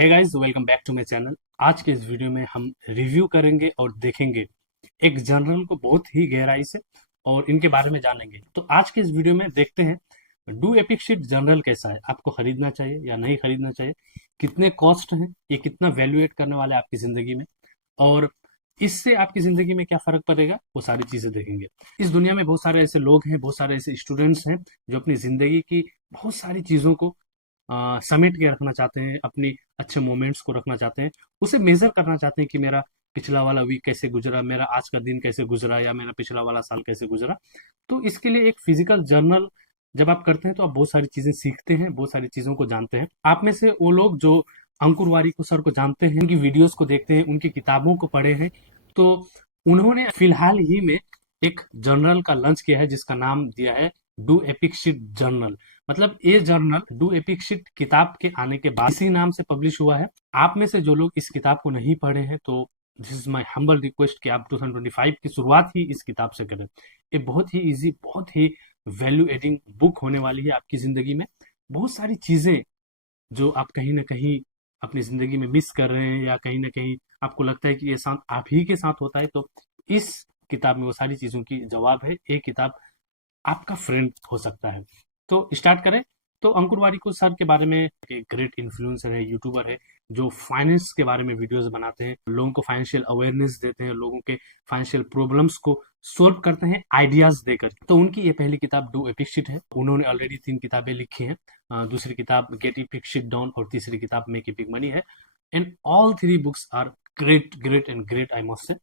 Hey guys, welcome back to my channel. आज के इस वीडियो में हम रिव्यू करेंगे और देखेंगे एक जर्नल को बहुत ही गहराई से और इनके बारे में जानेंगे। तो आज के इस वीडियो में देखते हैं डू एपिक शीट जर्नल कैसा है, आपको खरीदना चाहिए या नहीं खरीदना चाहिए, कितने कॉस्ट हैं, ये कितना वैल्यूएट करने वाला है आपकी जिंदगी में, और इससे आपकी जिंदगी में क्या फर्क पड़ेगा, वो सारी चीजें देखेंगे। इस दुनिया में बहुत सारे ऐसे लोग हैं, बहुत सारे ऐसे स्टूडेंट्स हैं जो अपनी जिंदगी की बहुत सारी चीजों को समेट के रखना चाहते हैं, अपनी अच्छे मोमेंट्स को रखना चाहते हैं, उसे मेजर करना चाहते हैं कि मेरा पिछला वाला वीक कैसे गुजरा, मेरा आज का दिन कैसे गुजरा, या मेरा पिछला वाला साल कैसे गुजरा। तो इसके लिए एक फिजिकल जर्नल जब आप करते हैं तो आप बहुत सारी चीजें सीखते हैं, बहुत सारी चीजों को जानते हैं। आप में से वो लोग जो अंकुर वारिको सर को जानते हैं, उनकी वीडियोस को देखते हैं, उनकी किताबों को पढ़े हैं, तो उन्होंने फिलहाल ही में एक जर्नल का लॉन्च किया है जिसका नाम दिया है डू एपिक शीट जर्नल। मतलब ये जर्नल डू एपिक शीट किताब के आने के बाद इसी नाम से पब्लिश हुआ है। आप में से जो लोग इस किताब को नहीं पढ़े हैं तो this is my humble request कि आप 2025 की शुरुआत ही इस किताब से करें। ये बहुत ही इजी, बहुत ही वैल्यू एडिंग बुक होने वाली है आपकी जिंदगी में। बहुत सारी चीजें जो आप कहीं ना कहीं अपनी जिंदगी में मिस कर रहे हैं, या कहीं ना कहीं आपको लगता है कि ये साथ आप ही के साथ होता है, तो इस किताब में वो सारी चीजों की जवाब है। ये किताब आपका फ्रेंड हो सकता है। तो स्टार्ट करें। तो अंकुर वारिको सर के बारे में एक ग्रेट इन्फ्लुएंसर है, यूट्यूबर है, जो फाइनेंस के बारे में वीडियोस बनाते हैं, लोगों को फाइनेंशियल अवेयरनेस देते हैं, लोगों के फाइनेंशियल प्रॉब्लम्स को सोल्व करते हैं आइडियाज देकर। तो उनकी ये पहली किताब डू एपिक शीट है। उन्होंने ऑलरेडी 3 किताबें लिखी हैं। दूसरी किताब गेट एपिक शीट डाउन और तीसरी किताब मेक एपिक मनी है। And all 3 books are great great and great, I must say.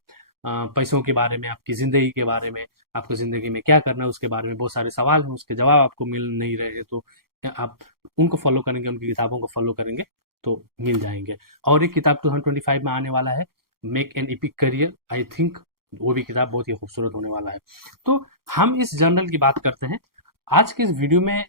पैसों के बारे में, आपकी जिंदगी के बारे में, आपको जिंदगी में क्या करना है उसके बारे में बहुत सारे सवाल हैं, उसके जवाब आपको मिल नहीं रहे हैं, तो आप उनको फॉलो करेंगे, उनकी किताबों को फॉलो करेंगे तो मिल जाएंगे। और एक किताब 2025 में आने वाला है, make an epic career. I think वो भी किताब बहुत ही खूबसूरत होने वाला है। तो हम इस जर्नल की बात करते हैं आज के इस वीडियो में।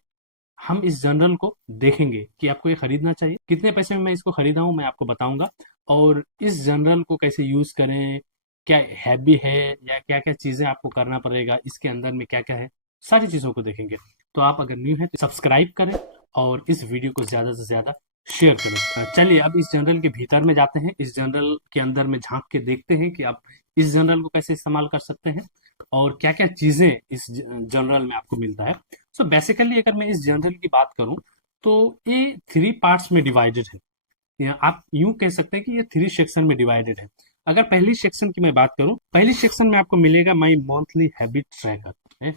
हम इस जर्नल को देखेंगे कि आपको ये खरीदना चाहिए, कितने पैसे में मैं इसको खरीदा हूँ मैं आपको बताऊंगा, और इस जर्नल को कैसे यूज करें, क्या हैवी है या क्या क्या चीजें आपको करना पड़ेगा, इसके अंदर में क्या क्या है, सारी चीजों को देखेंगे। तो आप अगर न्यू है तो सब्सक्राइब करें और इस वीडियो को ज्यादा से ज्यादा शेयर करें। चलिए अब इस जर्नल के भीतर में जाते हैं, इस जर्नल के अंदर में झांक के देखते हैं कि आप इस जर्नल को कैसे इस्तेमाल कर सकते हैं और क्या क्या चीजें इस जर्नल में आपको मिलता है। सो बेसिकली अगर मैं इस जर्नल की बात करूं तो ये 3 पार्ट्स में डिवाइडेड है, या आप यूं कह सकते हैं कि ये 3 सेक्शन में डिवाइडेड है। अगर पहली सेक्शन की मैं बात करूं, पहली सेक्शन में आपको मिलेगा माई मंथली हैबिट ट्रैकर है।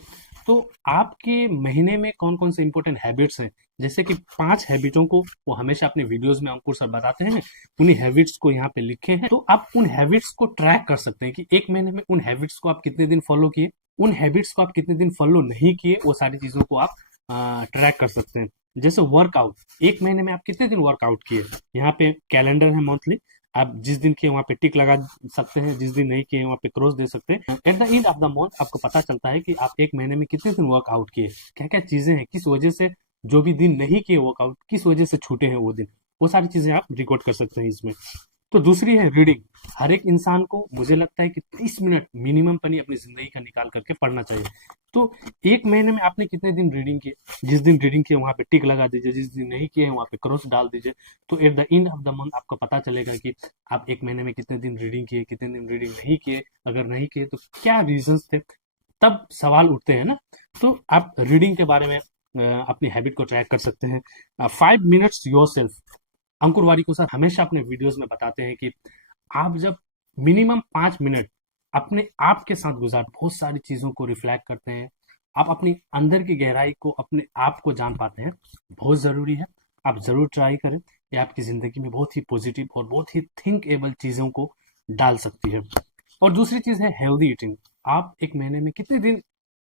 तो आपके महीने में कौन कौन से इंपॉर्टेंट हैबिट्स हैं, जैसे कि 5 हैबिटों को वो हमेशा अपने वीडियोस में अंकुर सर बताते हैं, उन्हीं हैबिट्स को यहाँ पे लिखे हैं। तो आप उन हैबिट्स को ट्रैक कर सकते हैं कि एक महीने में उन हैबिट्स को आप कितने दिन फॉलो किए, उन हैबिट्स को आप कितने दिन फॉलो नहीं किए, वो सारी चीजों को आप ट्रैक कर सकते हैं। जैसे वर्कआउट, एक महीने में आप कितने दिन वर्कआउट किए, यहाँ पे कैलेंडर है मंथली, आप जिस दिन किए वहाँ पे टिक लगा सकते हैं, जिस दिन नहीं किए वहाँ पे क्रॉस दे सकते हैं। Eight the end of the month आपको पता चलता है कि आप एक महीने में कितने दिन वर्कआउट किए, क्या क्या चीजें हैं, किस वजह से जो भी दिन नहीं किए वर्कआउट, किस वजह से छूटे हैं वो दिन, वो सारी चीजें आप रिकॉर्ड कर सकते हैं इसमें। तो दूसरी है रीडिंग। हर एक इंसान को मुझे लगता है कि 30 मिनट मिनिमम पनी अपनी जिंदगी का निकाल करके पढ़ना चाहिए। तो एक महीने में आपने कितने दिन रीडिंग किए, जिस दिन रीडिंग किए वहां पे टिक लगा दीजिए, जिस दिन नहीं किए वहां पे क्रॉस डाल दीजिए। तो eight the end of the month आपको पता चलेगा कि आप एक महीने में कितने दिन रीडिंग किए, कितने दिन रीडिंग नहीं किए, अगर नहीं किए तो क्या रीजंस थे। तब सवाल उठते हैं ना। तो आप रीडिंग के बारे में अपनी हैबिट को ट्रैक कर सकते हैं। 5 minutes your self, Ankur Warikoo sir हमेशा अपने वीडियोस में बताते हैं कि आप जब मिनिमम 5 मिनट अपने आप के साथ गुजार, बहुत सारी चीजों को रिफ्लेक्ट करते हैं, आप अपनी अंदर की गहराई को, अपने आप को जान पाते हैं, बहुत जरूरी है। आप जरूर ट्राई करें, ये आपकी जिंदगी में बहुत ही पॉजिटिव और बहुत ही थिंकेबल चीजों को डाल सकती है। और दूसरी चीज है हेल्दी ईटिंग। आप एक महीने में कितने दिन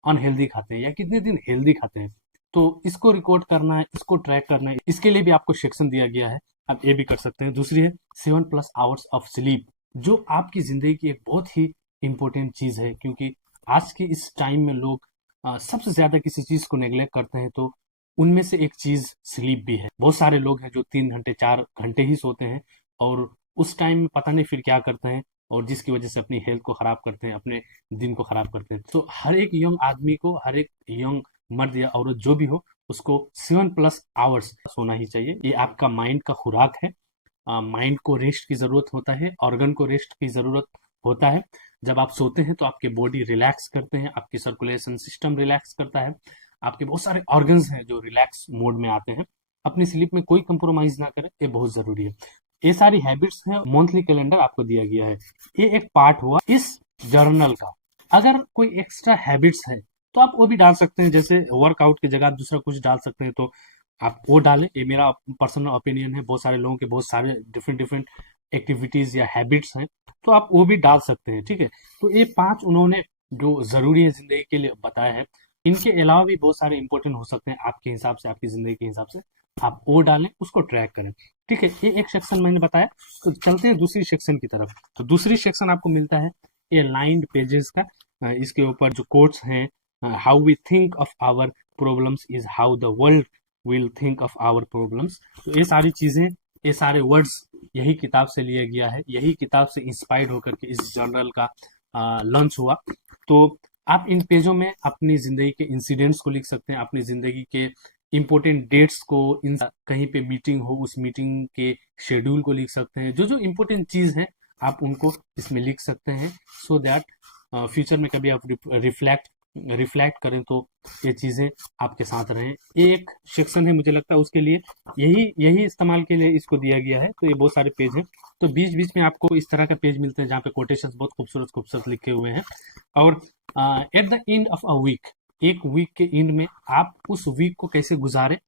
अनहेल्दी खाते हैं या कितने दिन हेल्दी खाते हैं, तो इसको रिकॉर्ड करना है, इसको ट्रैक करना है, इसके लिए भी आपको सेक्शन दिया गया है, आप ये भी कर सकते हैं। दूसरी है 7+ आवर्स ऑफ स्लीप, जो आपकी जिंदगी की एक बहुत ही इंपॉर्टेंट चीज है, क्योंकि आज के इस टाइम में लोग सबसे ज्यादा किसी चीज को नेग्लेक्ट करते हैं, तो उनमें से एक चीज स्लीप भी है। बहुत सारे लोग हैं जो 3 घंटे 4 घंटे ही सोते हैं, और उस टाइम में पता नहीं फिर क्या करते हैं, और जिसकी वजह से अपनी हेल्थ को खराब करते हैं, अपने दिन को खराब करते हैं। तो हर एक यंग आदमी को, हर एक यंग मर्द या औरत जो भी हो, उसको 7+ आवर्स सोना ही चाहिए। ये आपका माइंड का खुराक है, माइंड को रेस्ट की ज़रूरत होता है, ऑर्गन को रेस्ट की ज़रूरत होता है। जब आप सोते हैं तो आपके बॉडी रिलैक्स करते हैं, आपकी सर्कुलेशन सिस्टम रिलैक्स करता है, आपके बहुत सारे ऑर्गन्स हैं जो रिलैक्स मोड में आते हैं। अपनी स्लीप में कोई कंप्रोमाइज ना करें, ये बहुत ज़रूरी है। ये सारी हैबिट्स हैं, मंथली कैलेंडर आपको दिया गया है। ये एक पार्ट हुआ इस जर्नल का। अगर कोई एक्स्ट्रा हैबिट्स है तो आप वो भी डाल सकते हैं, जैसे वर्कआउट की जगह आप दूसरा कुछ डाल सकते हैं तो आप वो डालें। ये मेरा पर्सनल ओपिनियन है, बहुत सारे लोगों के बहुत सारे डिफरेंट डिफरेंट एक्टिविटीज या हैबिट्स हैं, तो आप वो भी डाल सकते हैं, ठीक है। तो ये 5 उन्होंने जो जरूरी है जिंदगी के लिए बताया है। इनके अलावा भी बहुत सारे इंपॉर्टेंट हो सकते हैं आपके हिसाब से, आपकी जिंदगी के हिसाब से। आप वो डालें, उसको ट्रैक करें, ठीक है। ये एक सेक्शन मैंने बताया। तो चलते हैं दूसरी सेक्शन की तरफ। तो दूसरी सेक्शन आपको मिलता है ये लाइंड पेजेस का। इसके ऊपर जो कोट्स हैं, how we think of our problems is how the world will think of our problems. तो ये सारी चीजें, ये सारे वर्ड्स यही किताब से लिया गया है, यही किताब से इंस्पायर्ड होकर के इस जर्नल का लॉन्च हुआ। तो आप इन पेजों में अपनी जिंदगी के इंसिडेंट्स को लिख सकते हैं, अपनी जिंदगी के इम्पोर्टेंट डेट्स को, इन कहीं पे मीटिंग हो उस मीटिंग के शेड्यूल को लिख सकते हैं। जो जो इम्पोर्टेंट चीज है आप उनको इसमें लिख सकते हैं, सो दैट फ्यूचर में कभी आप रिफ्लेक्ट करें तो ये चीजें आपके साथ रहें। एक सेक्शन है, मुझे लगता है उसके लिए यही इस्तेमाल के लिए इसको दिया गया है। तो ये बहुत सारे पेज हैं, तो बीच बीच में आपको इस तरह का पेज मिलते हैं जहाँ पे कोटेशंस बहुत खूबसूरत खूबसूरत लिखे हुए हैं। और at the end of a week, एक वीक के एंड में आप उस वीक को कैसे गुजारे,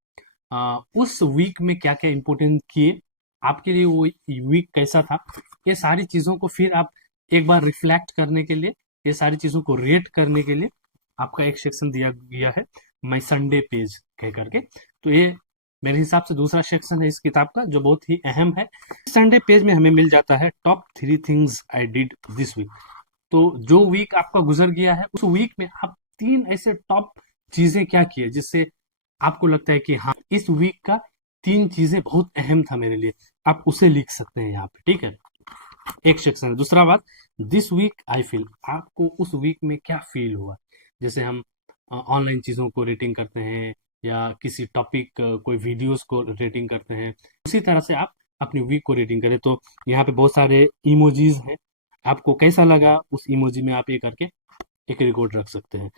उस वीक में क्या क्या इंपोर्टेंट किए, आपके लिए वो वीक कैसा था, ये सारी चीजों को फिर आप एक बार रिफ्लेक्ट करने के लिए, ये सारी चीजों को रेट करने के लिए आपका एक सेक्शन दिया गया है, माई संडे पेज कह करके। तो ये मेरे हिसाब से दूसरा सेक्शन है इस किताब का जो बहुत ही अहम है। संडे पेज में हमें मिल जाता है top 3 things I did this week. तो जो वीक आपका गुजर गया है उस वीक में आप 3 ऐसे टॉप चीजें क्या किए जिससे आपको लगता है कि हाँ, इस वीक का 3 चीजें बहुत अहम था मेरे लिए। आप उसे लिख सकते हैं यहाँ पे, ठीक है। एक सेक्शन है। दूसरा बात, दिस वीक आई फील, आपको उस वीक में क्या फील हुआ। जैसे हम ऑनलाइन चीज़ों को रेटिंग करते हैं या किसी टॉपिक कोई वीडियोस को रेटिंग करते हैं, उसी तरह से आप अपनी वीक को रेटिंग करें। तो यहाँ पे बहुत सारे इमोजीज हैं, आपको कैसा लगा उस इमोजी में आप ये करके एक रिकॉर्ड रख सकते हैं।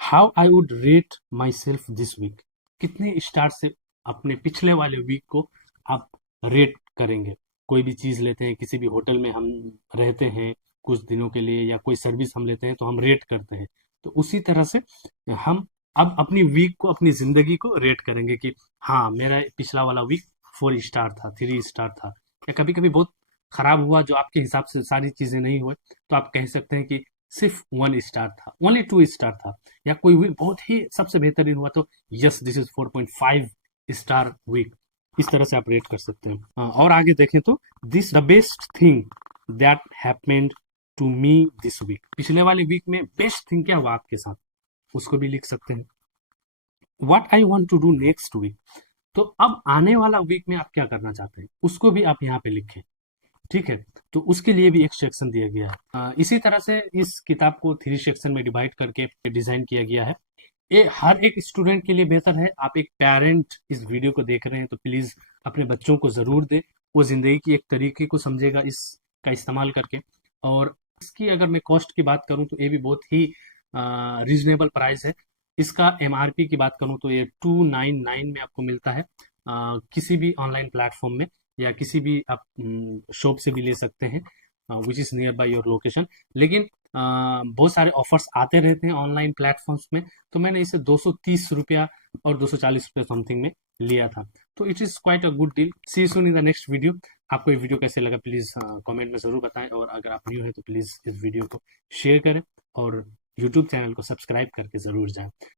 How I would rate myself this week, कितने स्टार से अपने पिछले वाले वीक को आप रेट करेंगे। कोई भी चीज़ लेते हैं, किसी भी होटल में हम रहते हैं कुछ दिनों के लिए, या कोई सर्विस हम लेते हैं तो हम रेट करते हैं। तो उसी तरह से हम अब अपनी वीक को, अपनी ज़िंदगी को रेट करेंगे कि हाँ, मेरा पिछला वाला वीक 4 स्टार था, 3 स्टार था, या कभी कभी बहुत खराब हुआ जो आपके हिसाब से सारी चीज़ें नहीं हुए, तो आप कह सकते हैं कि सिर्फ 1 स्टार था, ओनली 2 स्टार था। या कोई वीक बहुत ही सबसे बेहतरीन हुआ तो yes, this is 4.5 star week. इस तरह से आप रेट कर सकते हैं। और आगे देखें तो this the best thing that happened to me this week, पिछले वाले वीक में बेस्ट थिंग क्या हुआ आपके साथ, उसको भी लिख सकते हैं। What I want to do next week, तो अब आने वाला वीक में आप क्या करना चाहते हैं उसको भी आप यहाँ पे लिखें, ठीक है। तो उसके लिए भी एक सेक्शन दिया गया है। इसी तरह से इस किताब को 3 सेक्शन में डिवाइड करके डिजाइन किया गया है। ये हर एक स्टूडेंट के लिए बेहतर है। आप एक पेरेंट इस वीडियो को देख रहे हैं तो प्लीज अपने बच्चों को जरूर दें, वो जिंदगी की एक तरीके को समझेगा इसका इस्तेमाल करके। और इसकी अगर मैं कॉस्ट की बात करूं तो ये भी बहुत ही रीजनेबल प्राइस है। इसका एमआरपी की बात करूं तो ये 299 में आपको मिलता है, किसी भी ऑनलाइन प्लेटफॉर्म में, या किसी भी आप शॉप से भी ले सकते हैं which is near by your location. लेकिन बहुत सारे ऑफर्स आते रहते हैं ऑनलाइन प्लेटफॉर्म्स में, तो मैंने इसे 230 रुपया और 240 रुपया समथिंग में लिया था। तो it is quite a good deal. See you soon in the next video. आपको ये वीडियो कैसे लगा प्लीज़ कमेंट में ज़रूर बताएं, और अगर आप न्यू हैं तो प्लीज़ इस वीडियो को शेयर करें और यूट्यूब चैनल को सब्सक्राइब करके ज़रूर जाएं।